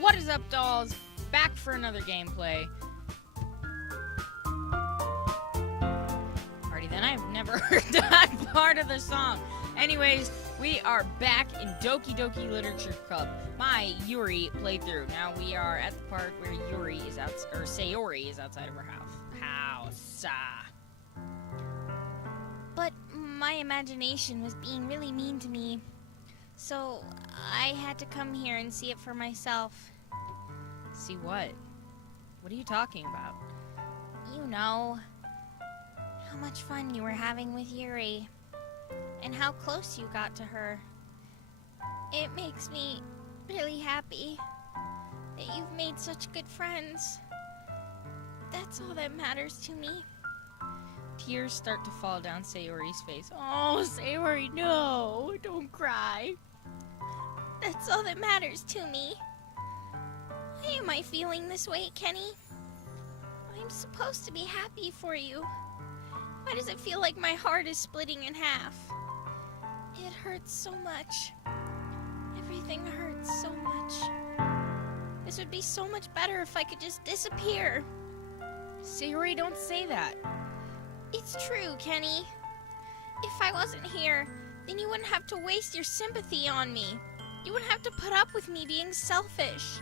What is up, dolls? Back for another gameplay. Alrighty then, I've never heard that part of the song. Anyways, we are back in Doki Doki Literature Club. My Yuri playthrough. Now we are at the part where Yuri is Sayori is outside of her house. But my imagination was being really mean to me. So I had to come here and see it for myself. See what? What are you talking about? You know, how much fun you were having with Yuri. And how close you got to her. It makes me really happy that you've made such good friends. That's all that matters to me. Tears start to fall down Sayori's face. Oh, Sayori, no! Don't cry. That's all that matters to me. Why am I feeling this way, Kenny? I'm supposed to be happy for you. Why does it feel like my heart is splitting in half? It hurts so much. Everything hurts so much. This would be so much better if I could just disappear. Sayori, don't say that. It's true, Kenny. If I wasn't here, then you wouldn't have to waste your sympathy on me. You wouldn't have to put up with me being selfish.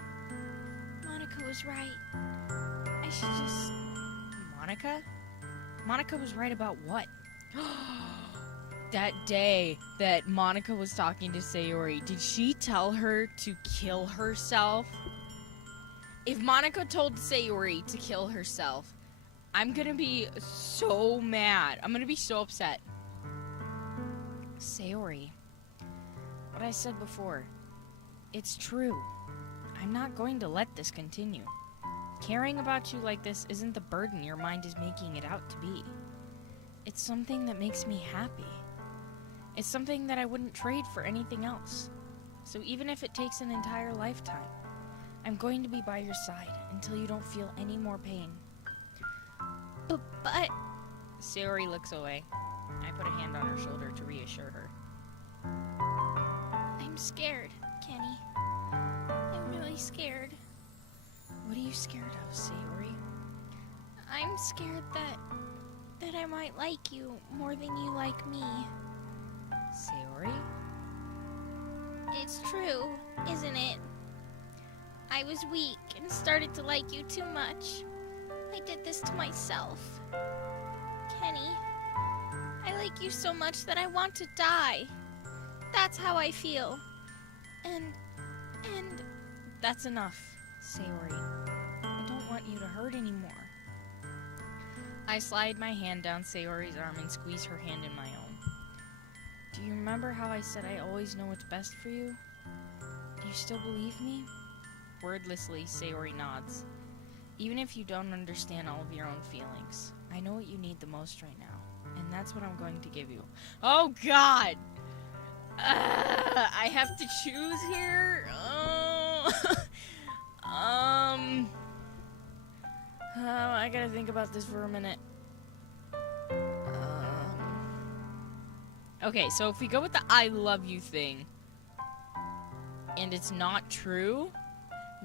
Monica was right. I should just... Monica? Monica was right about what? That day that Monica was talking to Sayori, did she tell her to kill herself? If Monica told Sayori to kill herself, I'm gonna be so mad. I'm gonna be so upset. Sayori, what I said before, it's true. I'm not going to let this continue. Caring about you like this isn't the burden your mind is making it out to be. It's something that makes me happy. It's something that I wouldn't trade for anything else. So even if it takes an entire lifetime, I'm going to be by your side until you don't feel any more pain. But... Sayori looks away. I put a hand on her shoulder to reassure her. I'm scared, Kenny. I'm really scared. What are you scared of, Sayori? I'm scared that I might like you more than you like me. Sayori? It's true, isn't it? I was weak and started to like you too much. I did this to myself. Kenny, I like you so much that I want to die. That's how I feel. And... That's enough, Sayori. I don't want you to hurt anymore. I slide my hand down Sayori's arm and squeeze her hand in my own. Do you remember how I said I always know what's best for you? Do you still believe me? Wordlessly, Sayori nods. Even if you don't understand all of your own feelings, I know what you need the most right now, and that's what I'm going to give you. Oh, God! I have to choose here? I gotta think about this for a minute. Okay, so if we go with the I love you thing, and it's not true,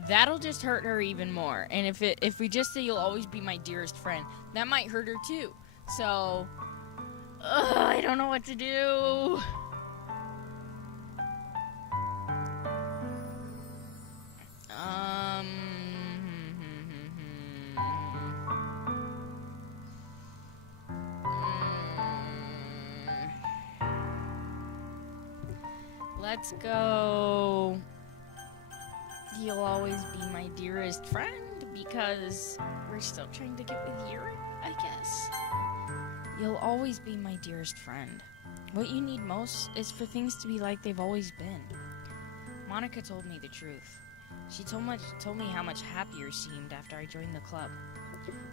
that'll just hurt her even more. And if we just say you'll always be my dearest friend, that might hurt her too. So, I don't know what to do. Let's go. You'll always be my dearest friend because we're still trying to get with Yuri, I guess. You'll always be my dearest friend. What you need most is for things to be like they've always been. Monica told me the truth. She told me how much happier she seemed after I joined the club.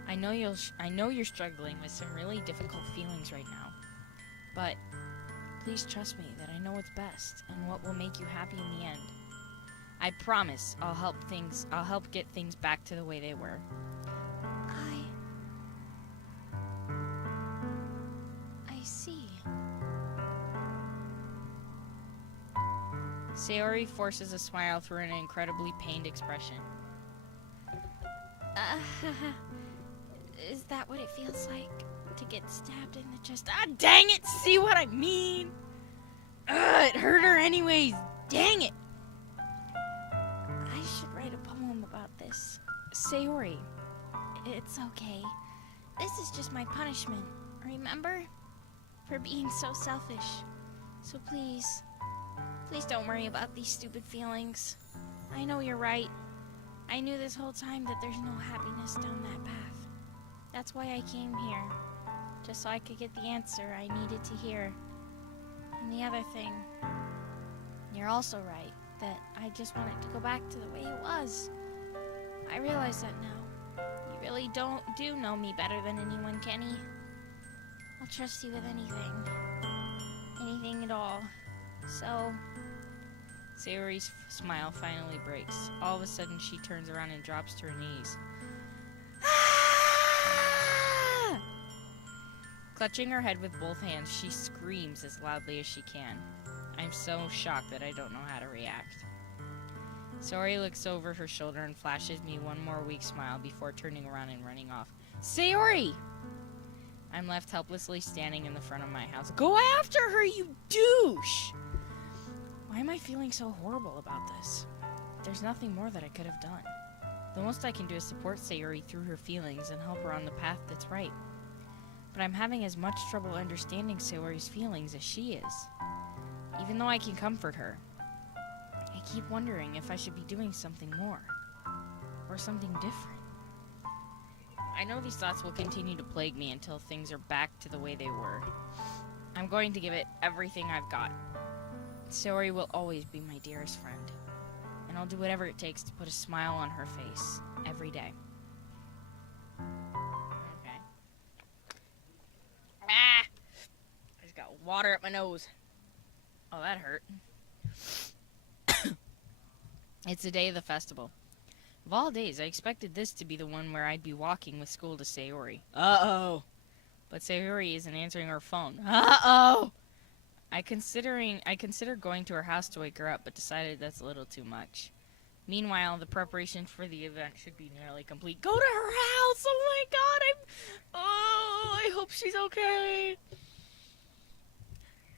I know you're struggling with some really difficult feelings right now, but please trust me that I know what's best and what will make you happy in the end. I promise I'll help get things back to the way they were. I see. Sayori forces a smile through an incredibly pained expression. Is that what it feels like to get stabbed in the chest? Ah, dang it! See what I mean? It hurt her anyways. Dang it! I should write a poem about this. Sayori. It's okay. This is just my punishment, remember? For being so selfish. So please don't worry about these stupid feelings. I know you're right. I knew this whole time that there's no happiness down that path. That's why I came here. Just so I could get the answer I needed to hear. And the other thing, you're also right, that I just want it to go back to the way it was. I realize that now. You really do know me better than anyone, Kenny. I'll trust you with anything. Anything at all. So... Sayori's smile finally breaks. All of a sudden, she turns around and drops to her knees. Ah! Clutching her head with both hands, she screams as loudly as she can. I'm so shocked that I don't know how to react. Sayori looks over her shoulder and flashes me one more weak smile before turning around and running off. Sayori! I'm left helplessly standing in the front of my house. Go after her, you douche! Why am I feeling so horrible about this? There's nothing more that I could have done. The most I can do is support Sayori through her feelings and help her on the path that's right. But I'm having as much trouble understanding Sayori's feelings as she is. Even though I can comfort her, I keep wondering if I should be doing something more. Or something different. I know these thoughts will continue to plague me until things are back to the way they were. I'm going to give it everything I've got. Sayori will always be my dearest friend, and I'll do whatever it takes to put a smile on her face every day. Okay. Ah! I just got water up my nose. Oh, that hurt. It's the day of the festival. Of all days, I expected this to be the one where I'd be walking with school to Sayori. Uh-oh! But Sayori isn't answering her phone. Uh-oh! I considered going to her house to wake her up, but decided that's a little too much. Meanwhile, the preparation for the event should be nearly complete. Go to her house! Oh my god, I hope she's okay.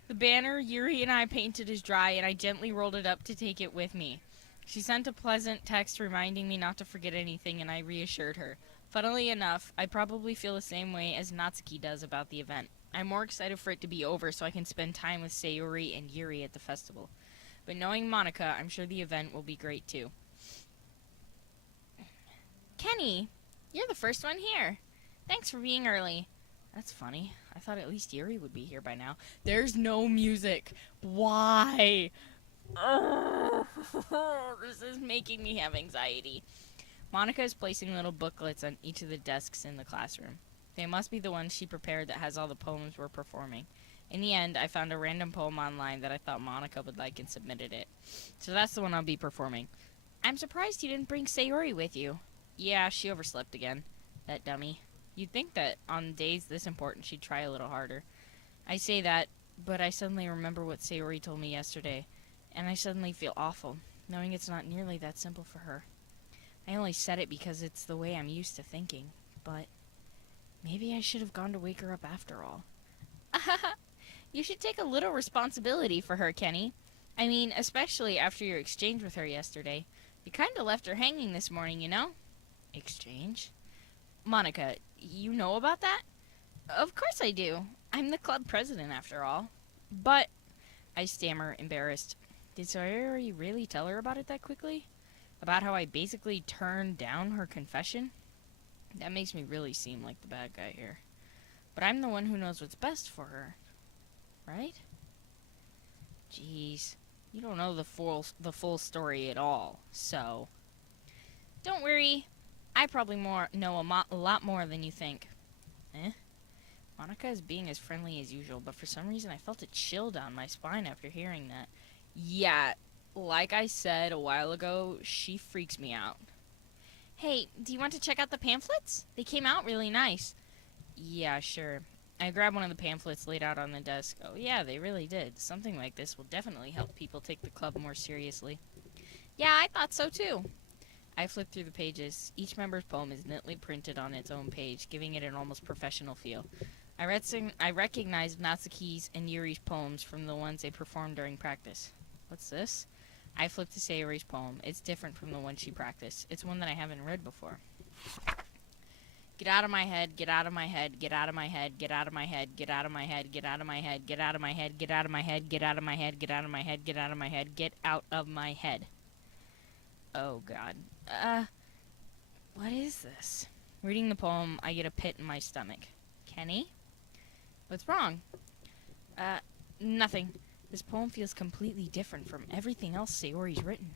The banner Yuri and I painted is dry, and I gently rolled it up to take it with me. She sent a pleasant text reminding me not to forget anything, and I reassured her. Funnily enough, I probably feel the same way as Natsuki does about the event. I'm more excited for it to be over so I can spend time with Sayori and Yuri at the festival. But knowing Monica, I'm sure the event will be great too. Kenny, you're the first one here. Thanks for being early. That's funny. I thought at least Yuri would be here by now. There's no music. Why? Oh, this is making me have anxiety. Monica is placing little booklets on each of the desks in the classroom. They must be the ones she prepared that has all the poems we're performing. In the end, I found a random poem online that I thought Monica would like and submitted it. So that's the one I'll be performing. I'm surprised you didn't bring Sayori with you. Yeah, she overslept again. That dummy. You'd think that on days this important she'd try a little harder. I say that, but I suddenly remember what Sayori told me yesterday, and I suddenly feel awful, knowing it's not nearly that simple for her. I only said it because it's the way I'm used to thinking, but maybe I should have gone to wake her up after all. You should take a little responsibility for her, Kenny. I mean, especially after your exchange with her yesterday. You kind of left her hanging this morning, you know? Exchange? Monica, you know about that? Of course I do. I'm the club president, after all. But, I stammer, embarrassed. Did Sayori really tell her about it that quickly? About how I basically turned down her confession? That makes me really seem like the bad guy here. But I'm the one who knows what's best for her. Right? Jeez. You don't know the full story at all, so... Don't worry. I probably know a lot more than you think. Monica is being as friendly as usual, but for some reason I felt a chill down my spine after hearing that. Yeah, like I said a while ago, she freaks me out. Hey, do you want to check out the pamphlets? They came out really nice. Yeah, sure. I grab one of the pamphlets laid out on the desk. Oh yeah, they really did. Something like this will definitely help people take the club more seriously. Yeah, I thought so too. I flip through the pages. Each member's poem is neatly printed on its own page, giving it an almost professional feel. I recognize Natsuki's and Yuri's poems from the ones they performed during practice. What's this? I flip to Sayori's poem. It's different from the one she practiced. It's one that I haven't read before. Get out of my head, get out of my head, get out of my head, get out of my head, get out of my head, get out of my head, get out of my head, get out of my head, get out of my head, get out of my head, get out of my head, get out of my head. Oh god. What is this? Reading the poem, I get a pit in my stomach. Kenny? What's wrong? Nothing. This poem feels completely different from everything else Sayori's written.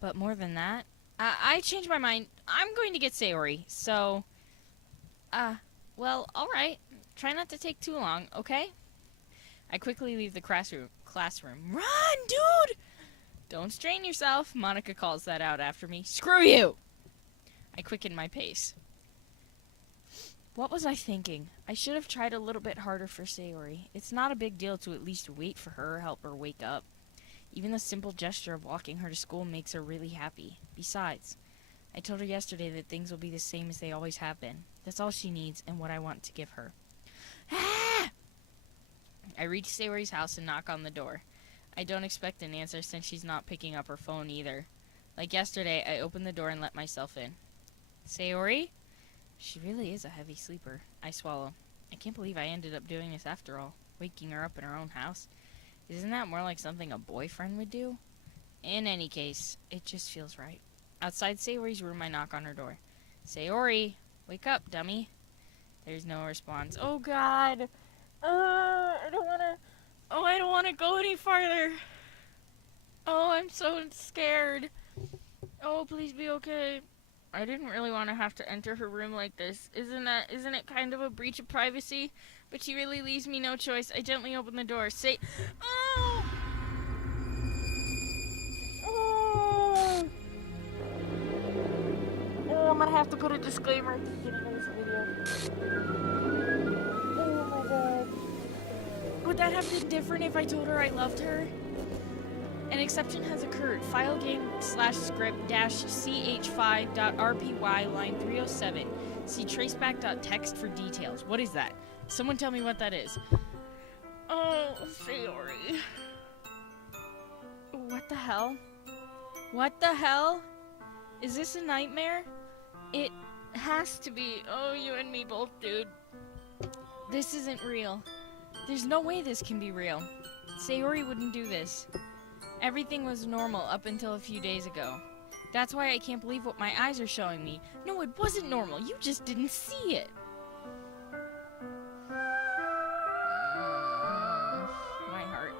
But more than that, I changed my mind. I'm going to get Sayori, so... well, alright. Try not to take too long, okay? I quickly leave the classroom. Run, dude! Don't strain yourself, Monica calls that out after me. Screw you! I quicken my pace. What was I thinking? I should have tried a little bit harder for Sayori. It's not a big deal to at least wait for her or help her wake up. Even the simple gesture of walking her to school makes her really happy. Besides, I told her yesterday that things will be the same as they always have been. That's all she needs and what I want to give her. Ah! I reach Sayori's house and knock on the door. I don't expect an answer since she's not picking up her phone either. Like yesterday, I open the door and let myself in. Sayori? She really is a heavy sleeper. I swallow. I can't believe I ended up doing this after all. Waking her up in her own house. Isn't that more like something a boyfriend would do? In any case, it just feels right. Outside Sayori's room, I knock on her door. Sayori, wake up, dummy. There's no response. Oh god. I don't wanna go any farther. Oh, I'm so scared. Oh, please be okay. I didn't really want to have to enter her room like this. Isn't it kind of a breach of privacy? But she really leaves me no choice. I gently open the door. Oh! Oh! Oh, I'm gonna have to put a disclaimer at the beginning of this video. Oh my god. Would that have been different if I told her I loved her? An exception has occurred. FileGame/script-ch5.rpy line 307. See traceback.txt for details. What is that? Someone tell me what that is. Oh, Sayori. What the hell? What the hell? Is this a nightmare? It has to be. Oh, you and me both, dude. This isn't real. There's no way this can be real. Sayori wouldn't do this. Everything was normal up until a few days ago. That's why I can't believe what my eyes are showing me. No, it wasn't normal. You just didn't see it. My heart.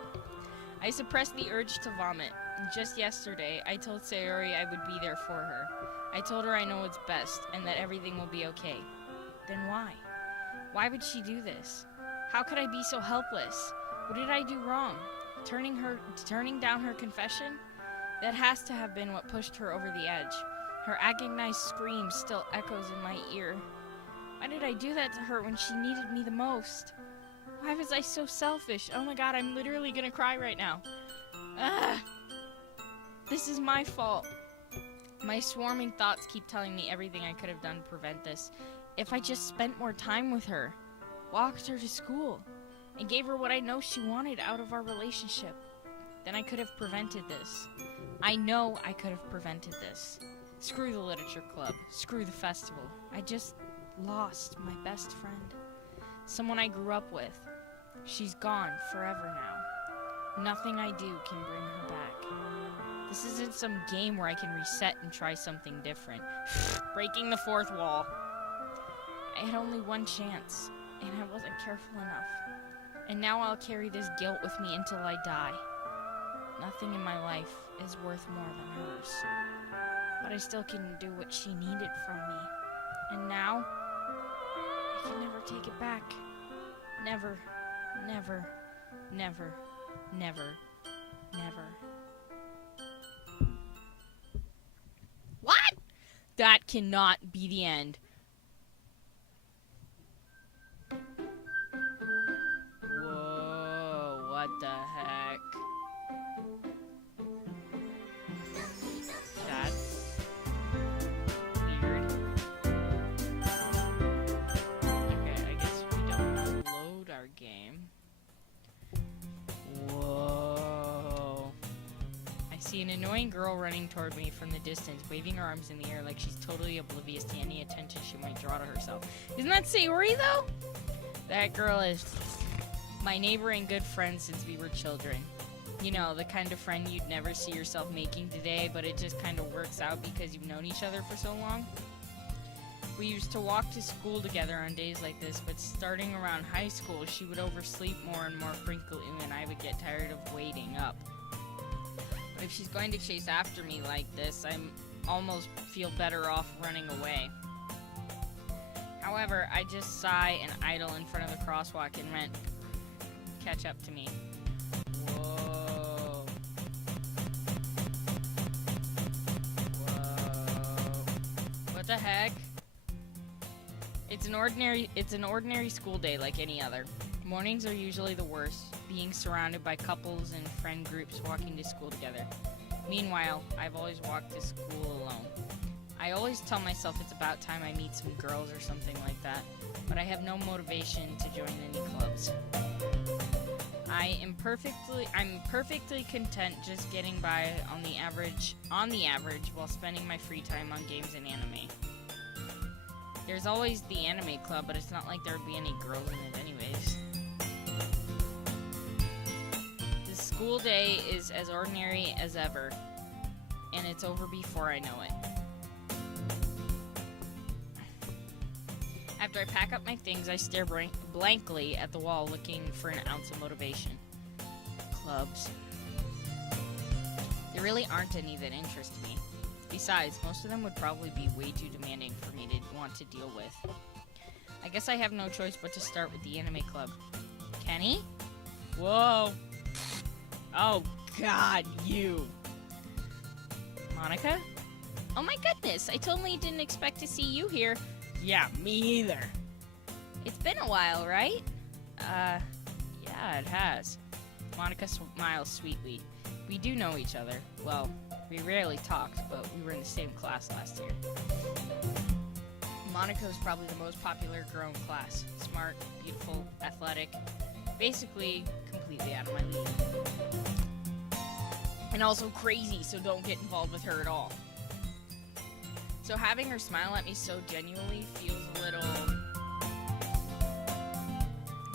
I suppressed the urge to vomit. Just yesterday, I told Sayori I would be there for her. I told her I know what's best and that everything will be okay. Then why? Why would she do this? How could I be so helpless? What did I do wrong? Turning down her confession? That has to have been what pushed her over the edge. Her agonized scream still echoes in my ear. Why did I do that to her when she needed me the most? Why was I so selfish? Oh my god, I'm literally gonna cry right now. This is my fault. My swarming thoughts keep telling me everything I could have done to prevent this. If I just spent more time with her, walked her to school, and gave her what I know she wanted out of our relationship, then I could have prevented this. I know I could have prevented this. Screw the literature club. Screw the festival. I just lost my best friend. Someone I grew up with. She's gone forever now. Nothing I do can bring her back. This isn't some game where I can reset and try something different. Breaking the fourth wall. I had only one chance, and I wasn't careful enough. And now I'll carry this guilt with me until I die. Nothing in my life is worth more than hers. But I still couldn't do what she needed from me. And now, I can never take it back. Never, never, never, never, never. What? That cannot be the end. the heck? That's weird. Okay, I guess we don't load our game. Whoa. I see an annoying girl running toward me from the distance, waving her arms in the air like she's totally oblivious to any attention she might draw to herself. Isn't that Sayori, though? That girl is my neighbor and good friend since we were children. You know, the kind of friend you'd never see yourself making today, but it just kind of works out because you've known each other for so long. We used to walk to school together on days like this, but starting around high school, she would oversleep more and more frequently, and I would get tired of waiting up. But if she's going to chase after me like this, I almost feel better off running away. However, I just sigh and idle in front of the crosswalk and went, catch up to me. Whoa. Whoa. What the heck? It's an ordinary school day like any other. Mornings are usually the worst, being surrounded by couples and friend groups walking to school together. Meanwhile, I've always walked to school alone. I always tell myself it's about time I meet some girls or something like that, but I have no motivation to join any clubs. I'm perfectly content just getting by on the average while spending my free time on games and anime. There's always the anime club, but it's not like there'd be any girls in it anyways. The school day is as ordinary as ever, and it's over before I know it. After I pack up my things, I stare blankly at the wall looking for an ounce of motivation. Clubs. There really aren't any that interest me. Besides, most of them would probably be way too demanding for me to want to deal with. I guess I have no choice but to start with the anime club. Kenny? Whoa. Oh, God, you. Monica? Oh my goodness, I totally didn't expect to see you here. Yeah, me either. It's been a while, right? Yeah, it has. Monica smiles sweetly. We do know each other. Well, we rarely talked, but we were in the same class last year. Monica was probably the most popular girl in class. Smart, beautiful, athletic. Basically, completely out of my league. And also crazy, so don't get involved with her at all. So having her smile at me so genuinely feels a little...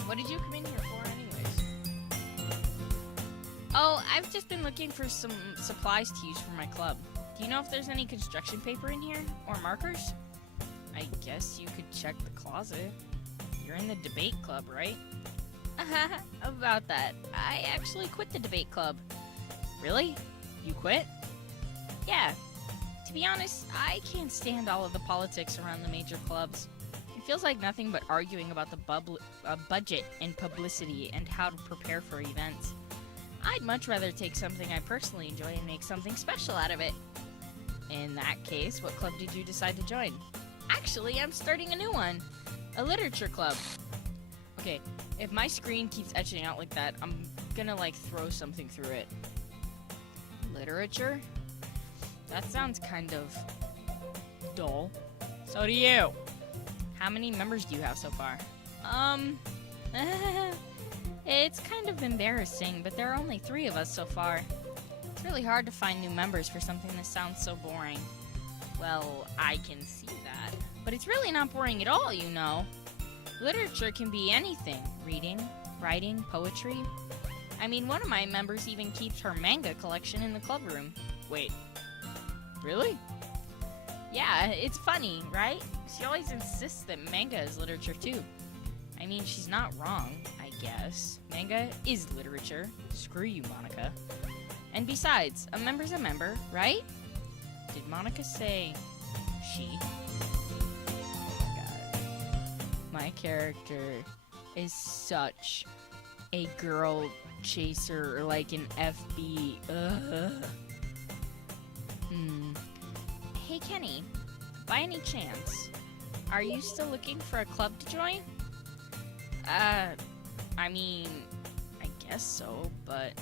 What did you come in here for anyways? Oh, I've just been looking for some supplies to use for my club. Do you know if there's any construction paper in here? Or markers? I guess you could check the closet. You're in the debate club, right? About that. I actually quit the debate club. Really? You quit? Yeah. To be honest, I can't stand all of the politics around the major clubs. It feels like nothing but arguing about the budget and publicity and how to prepare for events. I'd much rather take something I personally enjoy and make something special out of it. In that case, what club did you decide to join? Actually, I'm starting a new one. A literature club. Okay, if my screen keeps etching out like that, I'm gonna throw something through it. Literature? That sounds kind of dull. So do you. How many members do you have so far? It's kind of embarrassing, but there are only 3 of us so far. It's really hard to find new members for something that sounds so boring. Well, I can see that. But it's really not boring at all, you know. Literature can be anything. Reading, writing, poetry. I mean, one of my members even keeps her manga collection in the club room. Wait. Really? Yeah, it's funny, right? She always insists that manga is literature too. I mean, she's not wrong, I guess. Manga is literature. Screw you, Monica. And besides, a member's a member, right? Did Monica say she? Oh my god. My character is such a girl chaser, like an FB. Ugh. Hey, Kenny, by any chance, are you still looking for a club to join? I mean, I guess so, but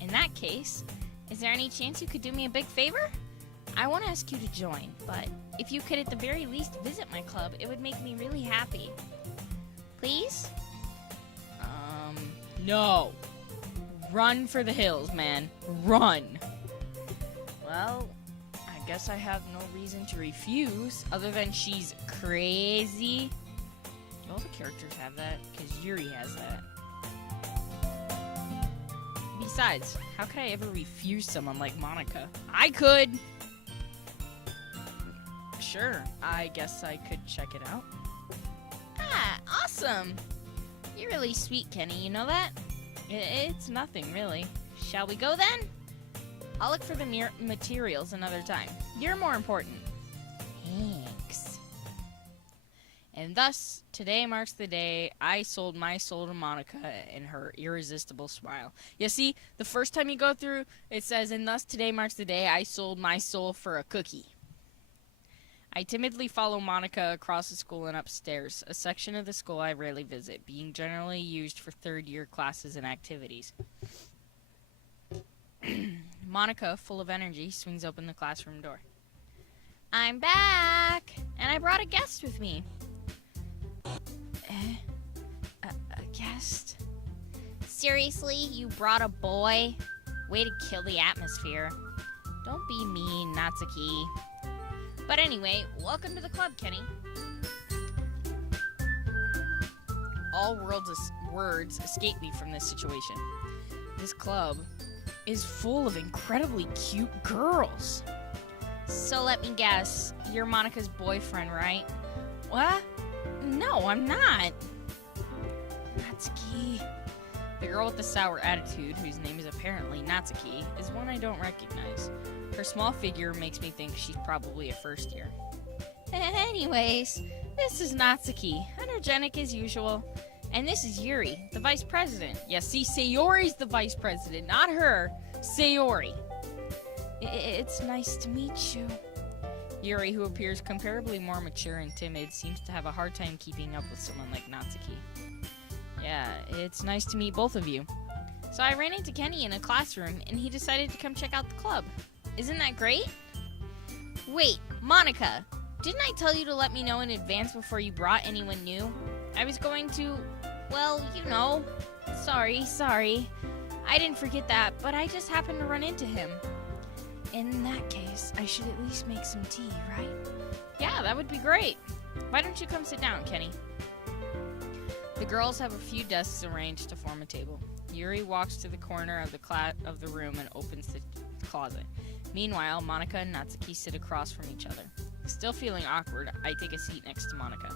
in that case, is there any chance you could do me a big favor? I want to ask you to join, but if you could at the very least visit my club, it would make me really happy. Please? No. Run for the hills, man. Run. Well, I guess I have no reason to refuse, other than she's crazy. All the characters have that, because Yuri has that. Besides, how could I ever refuse someone like Monica? I could! Sure, I guess I could check it out. Ah, awesome! You're really sweet, Kenny, you know that? It's nothing, really. Shall we go then? I'll look for the materials another time. You're more important. Thanks. And thus, today marks the day I sold my soul to Monica and her irresistible smile. You see, the first time you go through, it says, and thus today marks the day I sold my soul for a cookie. I timidly follow Monica across the school and upstairs, a section of the school I rarely visit, being generally used for third-year classes and activities. Monica, full of energy, swings open the classroom door. I'm back, and I brought a guest with me. A guest? Seriously, you brought a boy? Way to kill the atmosphere. Don't be mean, Natsuki. But anyway, welcome to the club, Kenny. All words escape me from this situation. This club is full of incredibly cute girls. So let me guess, you're Monica's boyfriend, right? What? No, I'm not. Natsuki. The girl with the sour attitude, whose name is apparently Natsuki, is one I don't recognize. Her small figure makes me think she's probably a first year. Anyways, this is Natsuki, energetic as usual. And this is Yuri, the vice president. Yes, see, Sayori's the vice president, not her. Sayori. It's nice to meet you. Yuri, who appears comparably more mature and timid, seems to have a hard time keeping up with someone like Natsuki. Yeah, it's nice to meet both of you. So I ran into Kenny in a classroom, and he decided to come check out the club. Isn't that great? Wait, Monica, didn't I tell you to let me know in advance before you brought anyone new? I was going to, well, you know. Sorry. I didn't forget that, but I just happened to run into him. In that case, I should at least make some tea, right? Yeah, that would be great. Why don't you come sit down, Kenny? The girls have a few desks arranged to form a table. Yuri walks to the corner of the room and opens the closet. Meanwhile, Monica and Natsuki sit across from each other. Still feeling awkward, I take a seat next to Monica.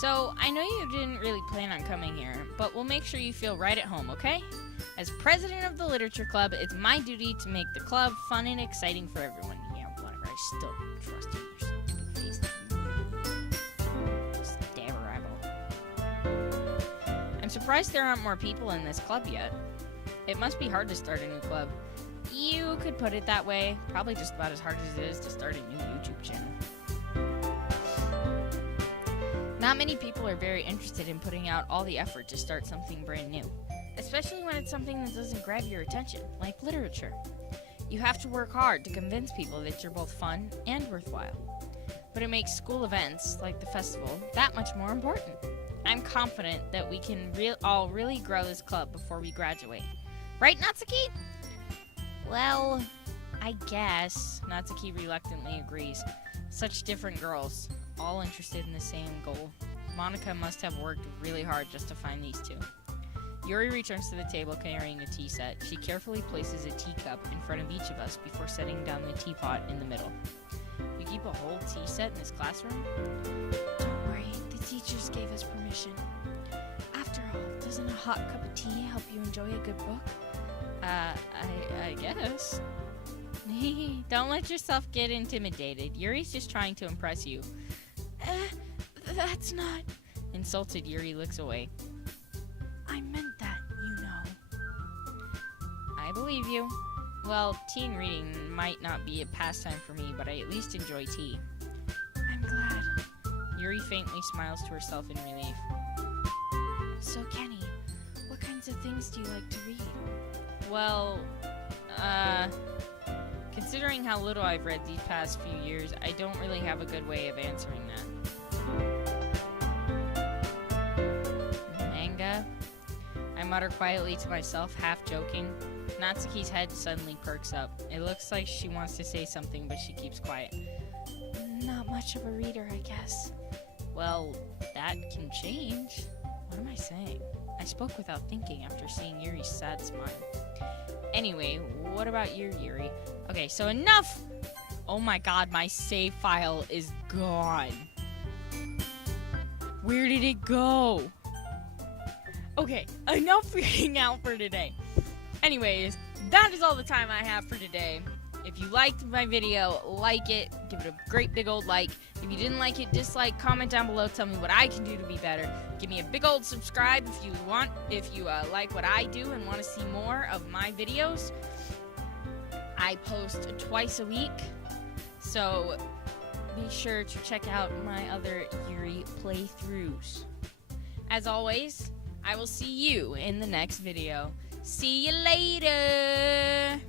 So, I know you didn't really plan on coming here, but we'll make sure you feel right at home, okay? As president of the literature club, it's my duty to make the club fun and exciting for everyone. Yeah, whatever, I still don't trust you. Your stupid face. Stab a rival. I'm surprised there aren't more people in this club yet. It must be hard to start a new club. You could put it that way. Probably just about as hard as it is to start a new YouTube channel. Not many people are very interested in putting out all the effort to start something brand new, especially when it's something that doesn't grab your attention, like literature. You have to work hard to convince people that you're both fun and worthwhile. But it makes school events, like the festival, that much more important. I'm confident that we can all really grow this club before we graduate. Right, Natsuki? Well, I guess. Natsuki reluctantly agrees. Such different girls, all interested in the same goal. Monica must have worked really hard just to find these two. Yuri returns to the table carrying a tea set. She carefully places a teacup in front of each of us before setting down the teapot in the middle. We keep a whole tea set in this classroom? Don't worry, the teachers gave us permission. After all, doesn't a hot cup of tea help you enjoy a good book? I guess. Don't let yourself get intimidated. Yuri's just trying to impress you. That's not... Insulted, Yuri looks away. I meant that, you know. I believe you. Well, tea and reading might not be a pastime for me, but I at least enjoy tea. I'm glad. Yuri faintly smiles to herself in relief. So, Kenny, what kinds sorts of things do you like to read? Well, considering how little I've read these past few years, I don't really have a good way of answering that. Manga? I mutter quietly to myself, half joking. Natsuki's head suddenly perks up. It looks like she wants to say something, but she keeps quiet. Not much of a reader, I guess. Well, that can change. What am I saying? I spoke without thinking after seeing Yuri's sad smile. Anyway, what about you, Yuri? Okay, so enough! Oh my god, my save file is gone. Where did it go? Okay, enough reading out for today. Anyways, that is all the time I have for today. If you liked my video, like it, give it a great big old like. If you didn't like it, dislike, comment down below, tell me what I can do to be better. Give me a big old subscribe if you want, if you like what I do and want to see more of my videos. I post twice a week, so be sure to check out my other Yuri playthroughs. As always, I will see you in the next video. See you later!